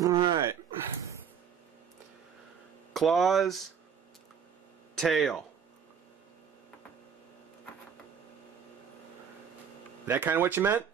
Alright. Claws, tail. That kind of what you meant?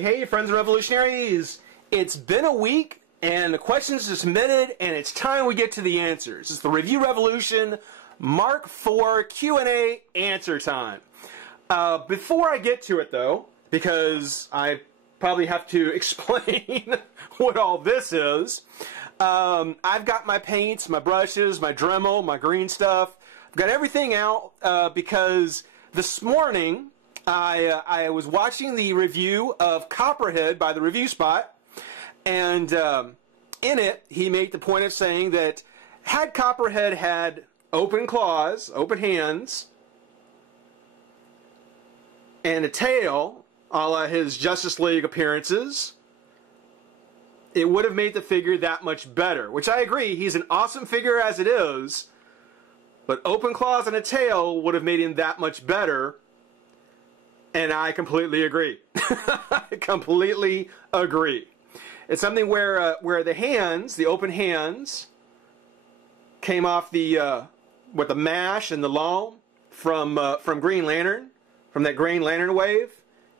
Hey, friends and revolutionaries! It's been a week, and the questions are submitted, and it's time we get to the answers. It's the Review Revolution Mark IV Q&A answer time. Before I get to it, though, because I probably have to explain what all this is, I've got my paints, my brushes, my Dremel, my green stuff. I've got everything out because this morning I was watching the review of Copperhead by the Review Spot, and in it he made the point of saying that had Copperhead had open claws, open hands, and a tail, a la his Justice League appearances, it would have made the figure that much better. Which I agree, he's an awesome figure as it is, but open claws and a tail would have made him that much better. And I completely agree. I completely agree. It's something where the hands, the open hands, came off the with the mash and the loam from Green Lantern, from that Green Lantern wave.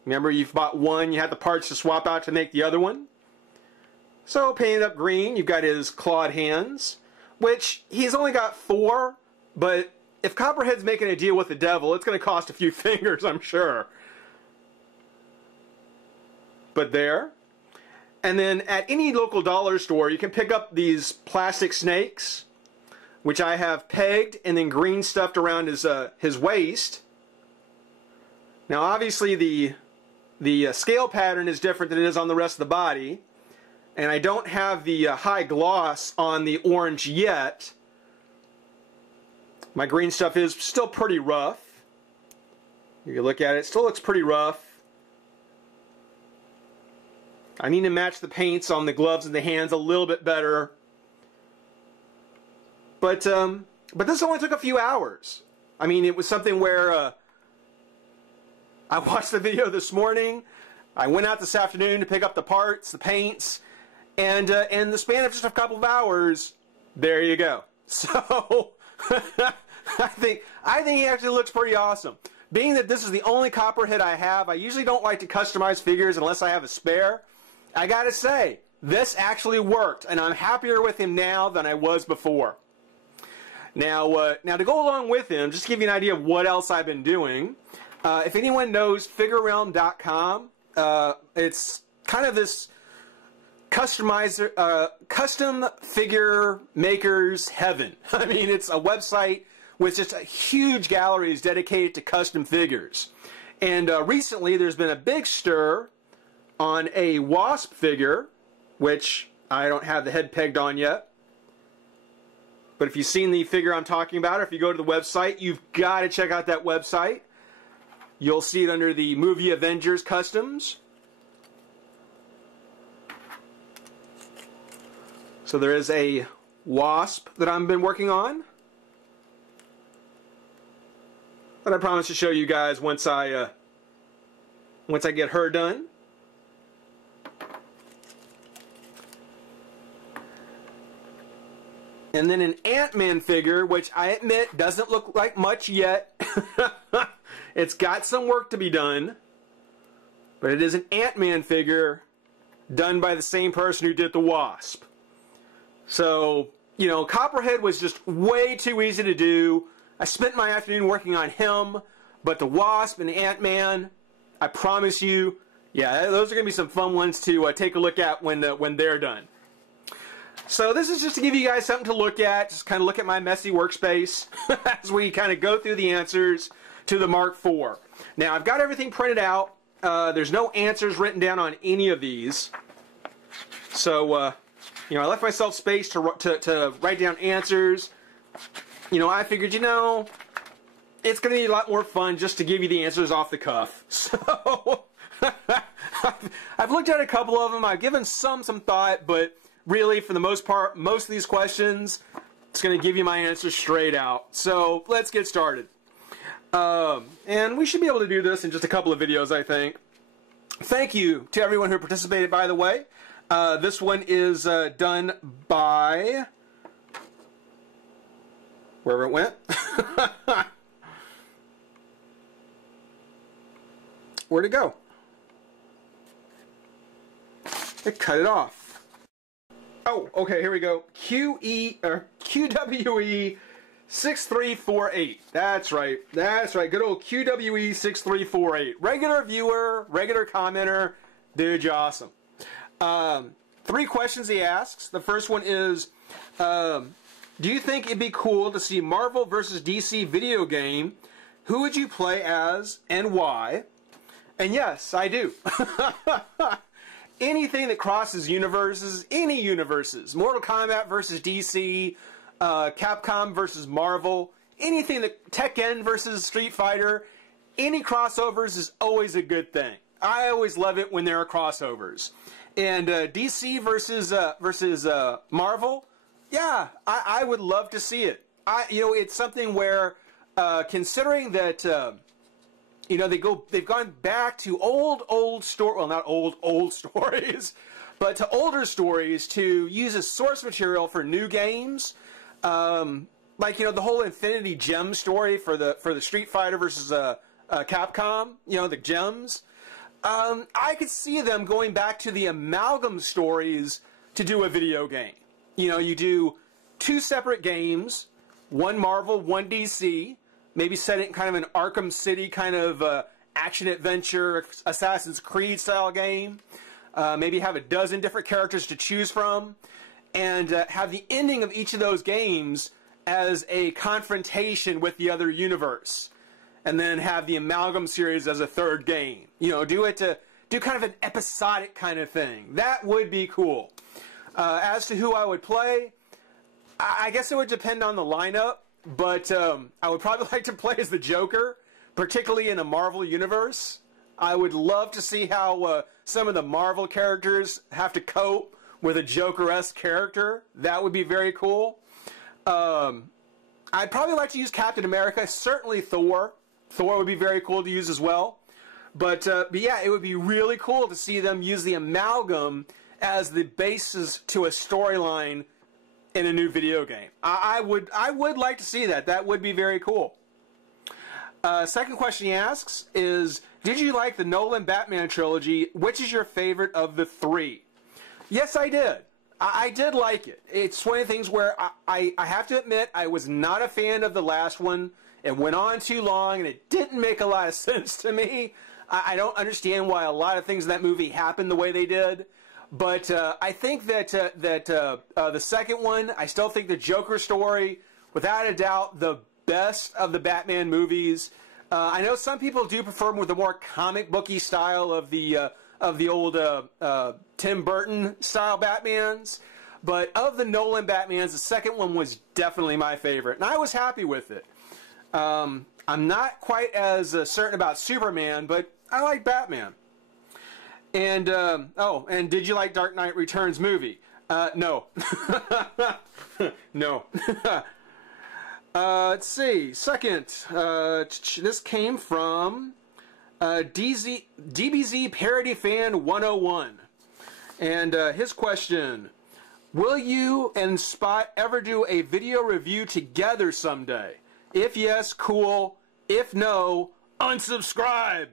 Remember, you've bought one, you had the parts to swap out to make the other one. So painted up green, you've got his clawed hands, which he's only got 4, but if Copperhead's making a deal with the devil, it's going to cost a few fingers, I'm sure. But there. And then at any local dollar store, you can pick up these plastic snakes, which I have pegged and then green stuffed around his waist. Now, obviously, the scale pattern is different than it is on the rest of the body, and I don't have the high gloss on the orange yet. My green stuff is still pretty rough. If you look at it, it still looks pretty rough. I need to match the paints on the gloves and the hands a little bit better. But this only took a few hours. I mean, it was something where I watched the video this morning. I went out this afternoon to pick up the parts, the paints, and in the span of just a couple of hours, there you go. So I think he actually looks pretty awesome. Being that this is the only Copperhead I have, I usually don't like to customize figures unless I have a spare. I gotta say, this actually worked, and I'm happier with him now than I was before. Now to go along with him, just to give you an idea of what else I've been doing, if anyone knows FigureRealm.com, it's kind of this custom figure maker's heaven. I mean, it's a website with just a huge galleries dedicated to custom figures. And recently, there's been a big stir on a Wasp figure, which I don't have the head pegged on yet. But if you've seen the figure I'm talking about, or if you go to the website, you've got to check out that website. You'll see it under the Movie Avengers Customs. So there is a Wasp that I've been working on, that I promise to show you guys once I get her done. And then an Ant-Man figure, which I admit doesn't look like much yet. It's got some work to be done. But it is an Ant-Man figure done by the same person who did the Wasp. So, you know, Copperhead was just way too easy to do. I spent my afternoon working on him. But the Wasp and the Ant-Man, I promise you, yeah, those are going to be some fun ones to take a look at when they're done. So this is just to give you guys something to look at, just kind of look at my messy workspace as we kind of go through the answers to the Mark IV. Now, I've got everything printed out. There's no answers written down on any of these. So, you know, I left myself space to write down answers. You know, I figured, you know, it's going to be a lot more fun just to give you the answers off the cuff. So, I've looked at a couple of them. I've given some thought, but really, for the most part, most of these questions, it's going to give you my answers straight out. So, let's get started. And we should be able to do this in just a couple of videos, I think. Thank you to everyone who participated, by the way. This one is done by... wherever it went. Where'd it go? It cut it off. Oh, okay, here we go. QWE 6348. That's right. That's right. Good old QWE 6348. Regular viewer, regular commenter. Dude, you're awesome. 3 questions he asks. The first one is, do you think it'd be cool to see Marvel versus DC video game? Who would you play as and why? And yes, I do. Anything that crosses universes, any universes, Mortal Kombat versus DC, Capcom versus Marvel, anything that Tekken versus Street Fighter, any crossovers is always a good thing. I always love it when there are crossovers. And DC versus Marvel, yeah, I would love to see it. You know, it's something where, considering that, you know, they've gone back to old not old stories, but to older stories to use as source material for new games. Like, you know, the whole Infinity Gem story for the Street Fighter versus Capcom, you know, the gems. I could see them going back to the amalgam stories to do a video game. You know, you do 2 separate games, one Marvel, one DC, maybe set it in kind of an Arkham City kind of action-adventure, Assassin's Creed style game. Maybe have a dozen different characters to choose from, and have the ending of each of those games as a confrontation with the other universe. And then have the Amalgam series as a 3rd game. You know, do kind of an episodic kind of thing. That would be cool. As to who I would play, I guess it would depend on the lineup, but I would probably like to play as the Joker, particularly in a Marvel universe. I would love to see how some of the Marvel characters have to cope with a Joker-esque character. That would be very cool. I'd probably like to use Captain America, certainly Thor. Thor would be very cool to use as well. But yeah, it would be really cool to see them use the amalgam as the basis to a storyline in a new video game. I would like to see that. That would be very cool. Second question he asks is, did you like the Nolan Batman trilogy? Which is your favorite of the 3? Yes, I did. I did like it. It's one of the things where I have to admit I was not a fan of the last one. It went on too long, and it didn't make a lot of sense to me. I don't understand why a lot of things in that movie happened the way they did. But I think that the second one, I still think the Joker story, without a doubt, the best of the Batman movies. I know some people do prefer with the more comic booky style of the old Tim Burton style Batmans. But of the Nolan Batmans, the second one was definitely my favorite, and I was happy with it. I'm not quite as certain about Superman, but I like Batman. And, oh, and did you like Dark Knight Returns movie? No. No. Let's see. Second, this came from DBZ Parody Fan 101. And his question, will you and Spot ever do a video review together someday? If yes, cool. If no, unsubscribe.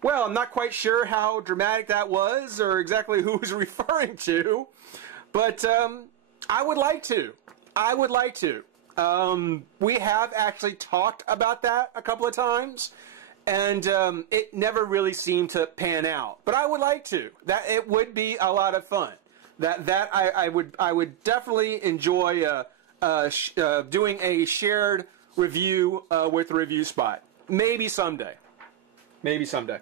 Well, I'm not quite sure how dramatic that was or exactly who was referring to, but I would like to. I would like to. We have actually talked about that a couple of times, and it never really seemed to pan out. But I would like to. That it would be a lot of fun. I would definitely enjoy doing a shared review with Review Spot. Maybe someday. Maybe someday.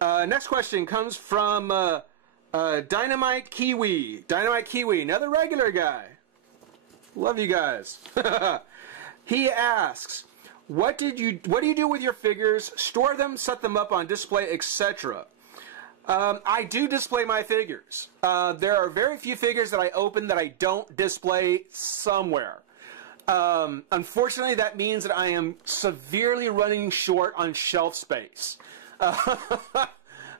Next question comes from Dynamite Kiwi. Dynamite Kiwi, another regular guy. Love you guys. He asks, what do you do with your figures? Store them, set them up on display, etc. I do display my figures. There are very few figures that I open that I don't display somewhere. Unfortunately, that means that I am severely running short on shelf space. I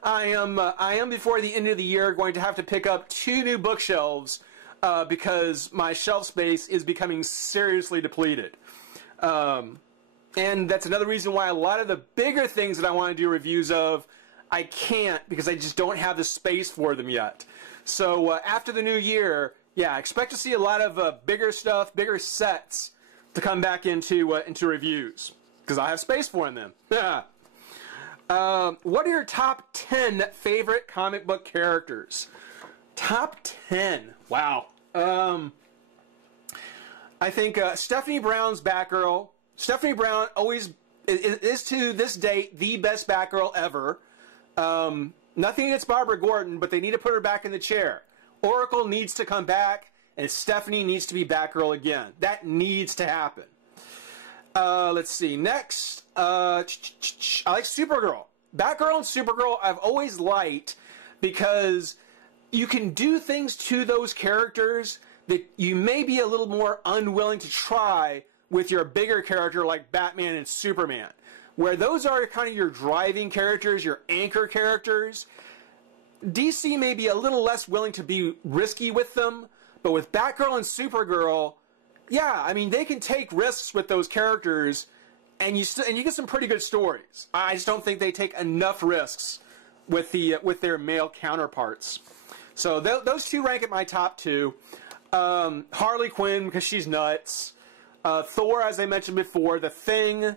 am before the end of the year going to have to pick up 2 new bookshelves because my shelf space is becoming seriously depleted. And that's another reason why a lot of the bigger things that I want to do reviews of, I can't because I just don't have the space for them yet. So after the new year, yeah, expect to see a lot of bigger stuff, bigger sets to come back into reviews because I have space for them. What are your top 10 favorite comic book characters? Top 10. Wow. I think Stephanie Brown's Batgirl. Stephanie Brown always is to this date the best Batgirl ever. Nothing against Barbara Gordon, but they need to put her back in the chair. Oracle needs to come back, and Stephanie needs to be Batgirl again. That needs to happen. Let's see. Next, I like Supergirl. Batgirl and Supergirl I've always liked because you can do things to those characters that you may be a little more unwilling to try with your bigger character like Batman and Superman. Where those are kind of your driving characters, your anchor characters. DC may be a little less willing to be risky with them, but with Batgirl and Supergirl, yeah, I mean, they can take risks with those characters, and you get some pretty good stories. I just don't think they take enough risks with their male counterparts. So those 2 rank at my top 2. Harley Quinn, because she's nuts. Thor, as I mentioned before. The Thing.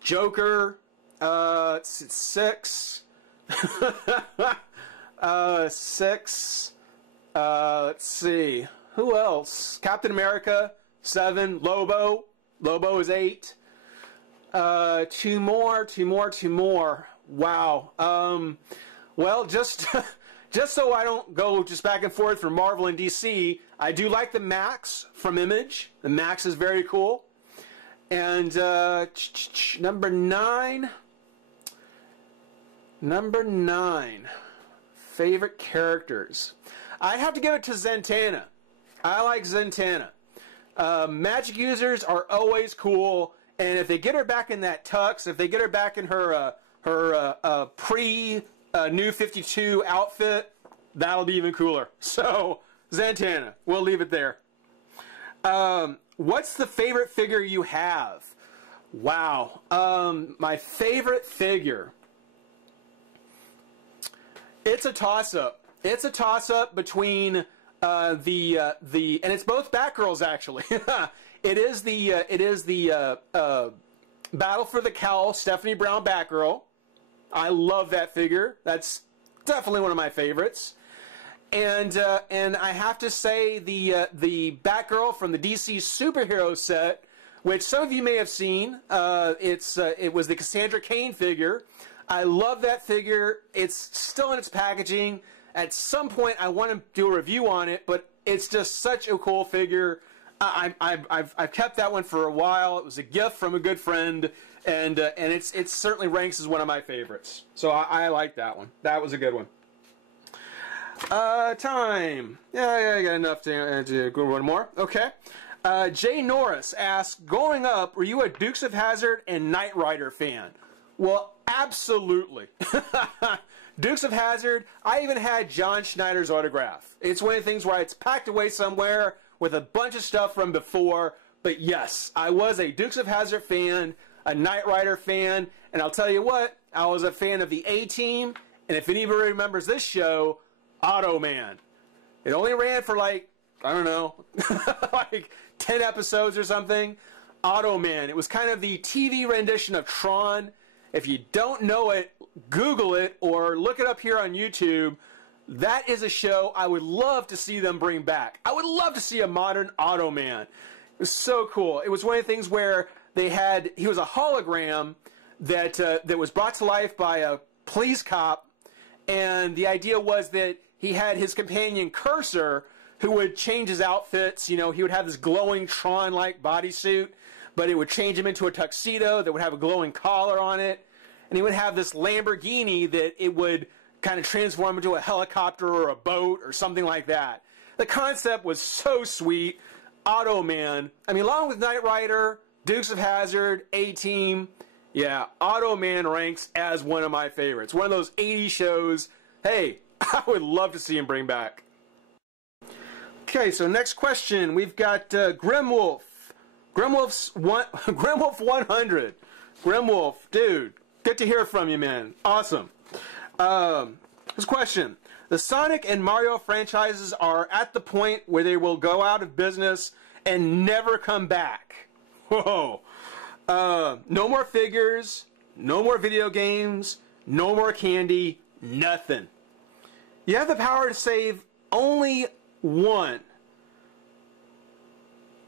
Joker. It's 6. 6. Let's see. Who else? Captain America. 7. Lobo. Lobo is 8. 2 more. Wow. Well, just so I don't go just back and forth from Marvel and DC, I do like the Max from Image. The Max is very cool. And number 9. Number 9. Favorite characters. I'd have to give it to Zatanna. I like Zatanna. Magic users are always cool, and if they get her back in that tux, if they get her back in her pre-New 52 outfit, that'll be even cooler. So, Zatanna. We'll leave it there. What's the favorite figure you have? Wow. My favorite figure. It's a toss-up. It's a toss-up between and it's both Batgirls actually. It is the Battle for the Cowl Stephanie Brown Batgirl. I love that figure. That's definitely one of my favorites. And I have to say the Batgirl from the DC superhero set, which some of you may have seen. It was the Cassandra Cain figure. I love that figure. It's still in its packaging. At some point, I want to do a review on it, but it's just such a cool figure. I've kept that one for a while. It was a gift from a good friend, and it certainly ranks as one of my favorites. So I like that one. That was a good one. Time. Yeah, I got enough to go one more. Okay. Jay Norris asks, growing up, were you a Dukes of Hazzard and Knight Rider fan? Well, absolutely. Dukes of Hazzard, I even had John Schneider's autograph. It's one of the things where it's packed away somewhere with a bunch of stuff from before. But yes, I was a Dukes of Hazzard fan, a Knight Rider fan, and I'll tell you what, I was a fan of the A-Team, and if anybody remembers this show, Automan. It only ran for like, I don't know, like 10 episodes or something. Automan. It was kind of the TV rendition of Tron. If you don't know it, Google it or look it up here on YouTube. That is a show I would love to see them bring back. I would love to see a modern Automan. It was so cool. It was one of the things where he was a hologram that was brought to life by a police cop, and the idea was that he had his companion Cursor, who would change his outfits. You know, he would have this glowing Tron-like bodysuit, but it would change him into a tuxedo that would have a glowing collar on it, and he would have this Lamborghini that it would kind of transform into a helicopter or a boat or something like that. The concept was so sweet. Automan, I mean, along with Knight Rider, Dukes of Hazzard, A-Team, yeah, Automan ranks as one of my favorites. One of those 80s shows, hey, I would love to see him bring back. Okay, so next question, we've got Grimwolf. Grimwolf 100. Grimwolf, dude, good to hear from you, man. Awesome. This question. The Sonic and Mario franchises are at the point where they will go out of business and never come back. Whoa. No more figures, no more video games, no more candy, nothing. You have the power to save only one.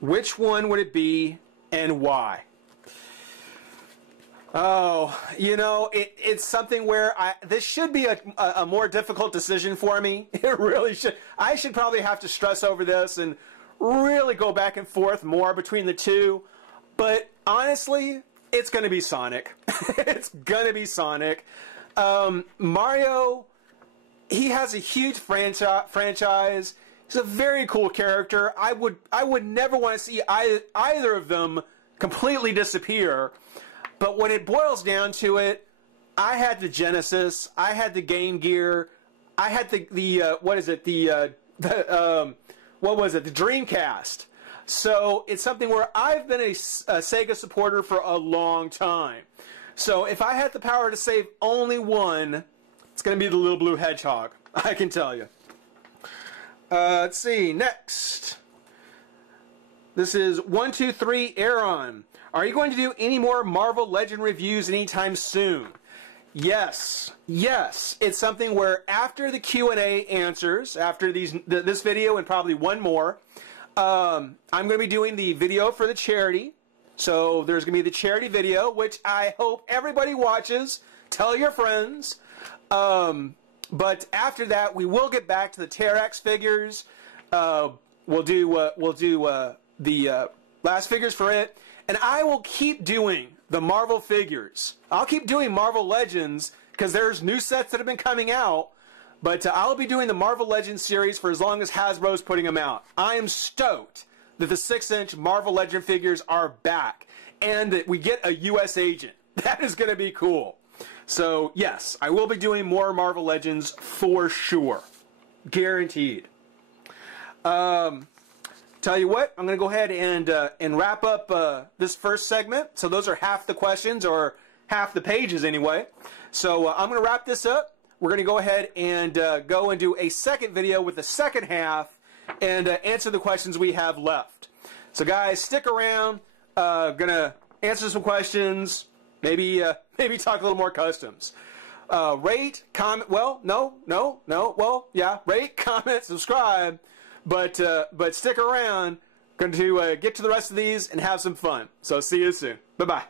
Which one would it be and why? Oh, you know, it's something where this should be a more difficult decision for me. It really should. I should probably have to stress over this and really go back and forth more between the two. But honestly, it's going to be Sonic. It's going to be Sonic. Mario, he has a huge franchise. He's a very cool character. I would never want to see either of them completely disappear. But when it boils down to it, I had the Genesis, I had the Game Gear, I had the Dreamcast. So it's something where I've been a Sega supporter for a long time. So if I had the power to save only one, it's going to be the Little Blue Hedgehog. I can tell you. Let's see, next. This is 123 Aaron. Are you going to do any more Marvel Legend reviews anytime soon? Yes. Yes. It's something where after the Q&A answers, after this video and probably one more, I'm going to be doing the video for the charity. So there's going to be the charity video, which I hope everybody watches. Tell your friends. But after that, we will get back to the T-Rex figures. We'll do the last figures for it. And I will keep doing the Marvel figures. I'll keep doing Marvel Legends because there's new sets that have been coming out. But I'll be doing the Marvel Legends series for as long as Hasbro's putting them out. I am stoked that the 6-inch Marvel Legend figures are back. And that we get a U.S. agent. That is going to be cool. So, yes, I will be doing more Marvel Legends for sure. Guaranteed. Tell you what, I'm going to go ahead and wrap up this first segment. So those are half the questions, or half the pages anyway. So I'm going to wrap this up. We're going to go ahead and go and do a second video with the second half and answer the questions we have left. So guys, stick around. Gonna answer some questions. Maybe talk a little more customs. Rate, comment. Well, no. Well, yeah. Rate, comment, subscribe. But stick around. Going to get to the rest of these and have some fun. So see you soon. Bye bye.